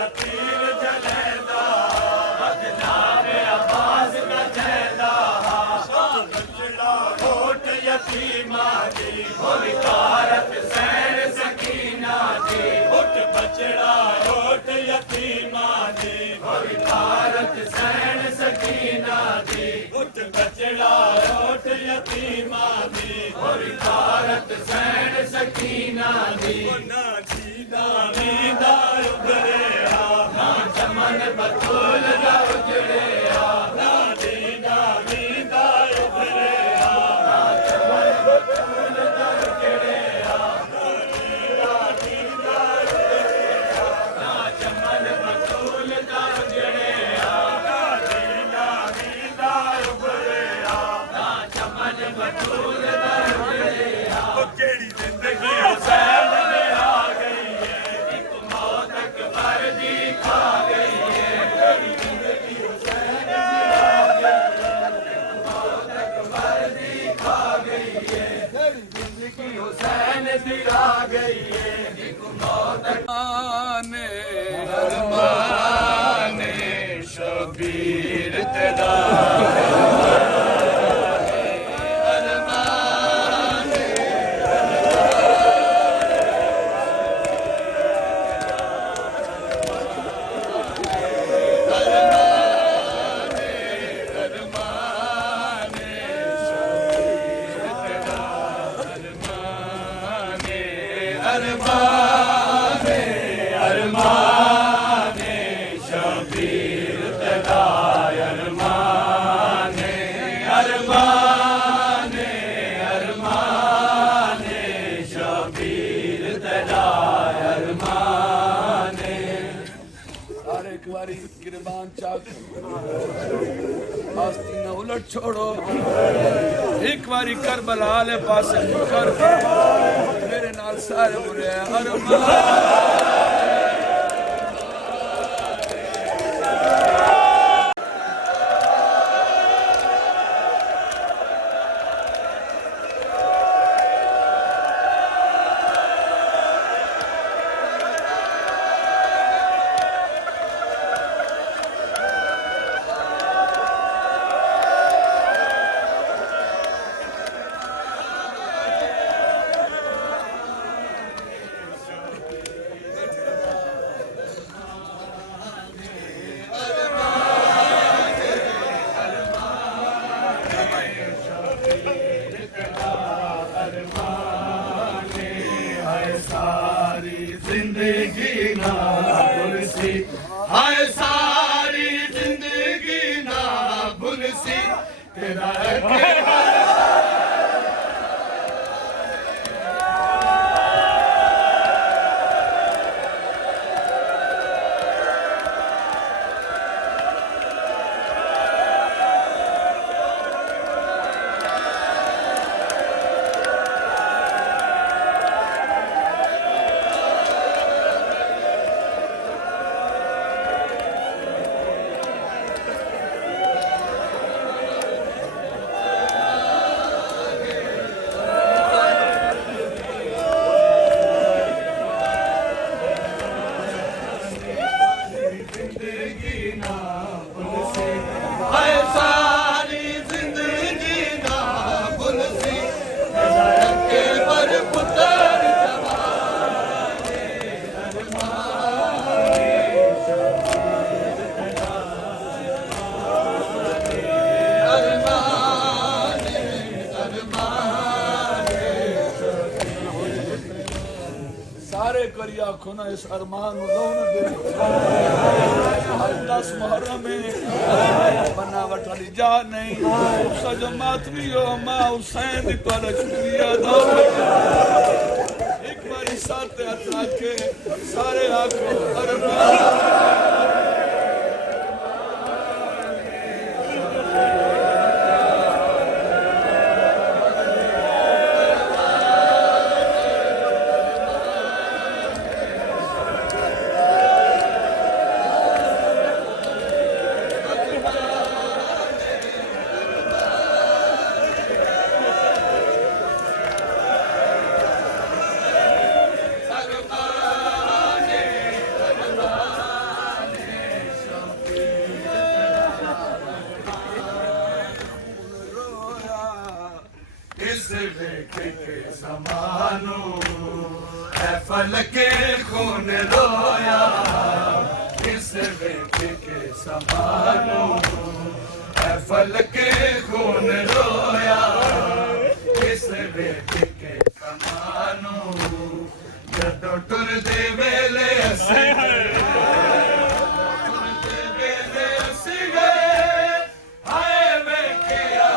दा तीर जलैंदा जनाब अब्बास दा चैंदा बचड़ा होठ यतीमा दी हो विकारत सैर सकीना दी उठ बचड़ा होठ यतीमा दी हो विकारत सैर सकीना दी उठ बचड़ा होठ यतीमा दी हो विकारत सैर सकीना दी ना जीदा वीदा उजड़िया ना चमन बतूल दा उजड़िया ना जीदा वीदा उजड़िया ना चमन बतूल दा उजड़िया ना जीदा वीदा उजड़िया ना चमन बतूल दा उजड़िया ना जीदा वीदा उजड़िया ना चमन बतूल दा उजड़िया ओ केड़ी जिंदगी हुसैन में आ गई है एक मौत अकबर दी खा गई है केड़ी जिंदगी हुसैन में आ गई है एक मौत अकबर दी खा गई है केड़ी जिंदगी हुसैन दी आ गई है एक मौत अरमाने शबीर तेरा गिरबान चाक आस्तीना उलट छोड़ो एक बारी करबला ले पास कर मेरे नाल सारे बुरे सारी जिंदगी ना भूलसी हाय सारी जिंदगी ना भूलसी तेरा सारे करिया खुना इस अरमान दे 10 मुहर्रम में बनावट वाली जा नहीं सजो मातवी हो मां हुसैन दी तोला शुक्रिया अदा एक बारी साथ हाथ रखे सारे आखो अरमान ਵੇਖ ਕੇ ਸਮਾਨੂੰ ਐ ਫਲਕੇ ਖੂਨ ਰੋਇਆ ਇਸ ਵੇਖ ਕੇ ਸਮਾਨੂੰ ਐ ਫਲਕੇ ਖੂਨ ਰੋਇਆ ਇਸ ਵੇਖ ਕੇ ਸਮਾਨੂੰ ਜਦੋਂ ਟੁਰਦੇ ਵੇਲੇ ਅਸੀਂ ਟੁਰਦੇ ਵੇਲੇ ਅਸੀਂ ਗਏ ਹਾਏ ਵੇਖਿਆ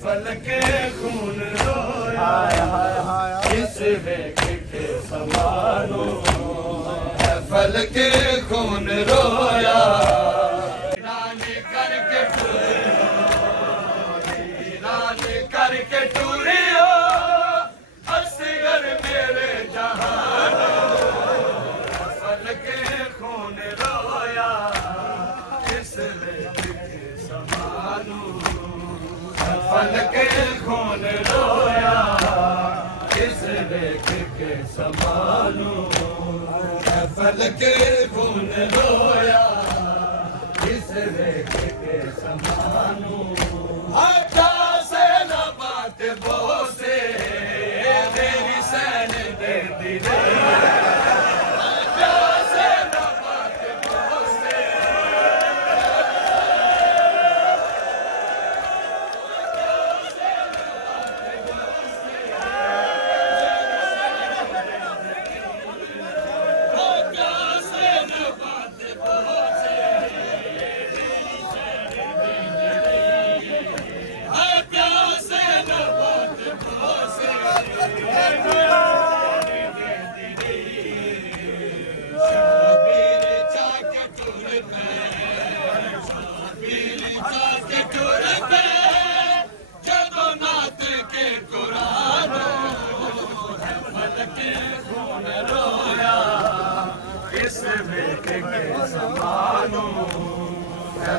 ਫਲਕੇ ਖੂਨ ਰੋਇਆ ਇਸ ਵੇਖ ਕੇ ਸਮਾਨੂੰ ਫਲਕੇ ਖੂਨ ਰੋਇਆ ਰਾਨੇ ਕਰਕੇ ਟੁਰਿਓ ਅਸਗਰ ਮੇਰੇ ਜਹਾਨ ਫਲਕੇ ਖੂਨ ਰੋਇਆ ਇਸ ਵੇਖ ਕੇ ਸਮਾਨੂੰ ਫਲਕੇ ਖੂਨ ਰੋਇਆ ਇਸ ਵੇਖ ਕੇ ਸਮਾਨੂੰ ਫਲਕੇ ਖੂਨ ਰੋਇਆ ਇਸ ਵੇਖ ਕੇ ਸਮਾਨੂੰ ਆਟਾ ਸੇ ਨਾ ਬਾਤ ਬੋਸੇ ਤੇਰੀ ਸੈਨ ਦੇ ਦਿਲੇ ਇਸ ਵੇਖ ਕੇ ਸਮਾਨੂੰ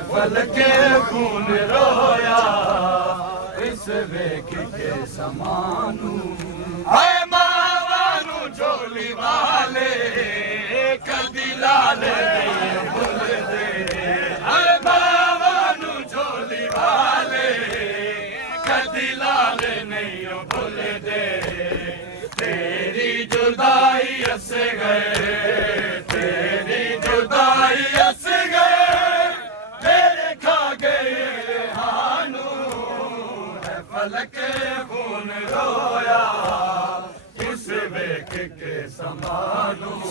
ਫਲਕੇ ਖੂਨ ਰੋਇਆ ਇਸ ਵੇਖ ਕੇ ਸਮਾਨੂੰ ਹਾਏ ਮਾਵਾਂ ਨੂੰ ਝੋਲੀ ਵਾਲੇ ਕਦੀ ਲਾਲ ਨਹੀਂ ਭੁੱਲਦੇ ਹਾਏ ਮਾਵਾਂ ਨੂੰ ਝੋਲੀ ਵਾਲੇ ਕਦੀ ਲਾਲ ਨਹੀਂ ਭੁੱਲਦੇ ਤੇਰੀ ਜੁਦਾਈ ਅਸ ਗਏ ਤੇਰੀ ਜੁਦਾਈ ਅਸ ਗਏ ਮੇਰੇ ਖਾ ਗਏ ਹਾਨੂੰ ਹੈ ਫਲਕੇ ਖੂਨ ਰੋਇਆ ਇਸ ਵੇਖ ਕੇ ਸਮਾਨੂੰ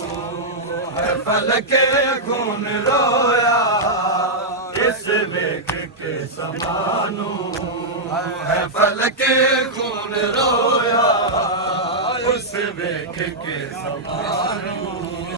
ਹੈ ਫਲਕੇ ਖੂਨ ਰੋਇਆ ਇਸ ਵੇਖ ਕੇ ਸਮਾਨੂੰ ਹੈ ਫਲਕੇ ਖੂਨ ਰੋਇਆ ਉਸ ਵੇਖ ਕੇ ਸਮਾਨੂੰ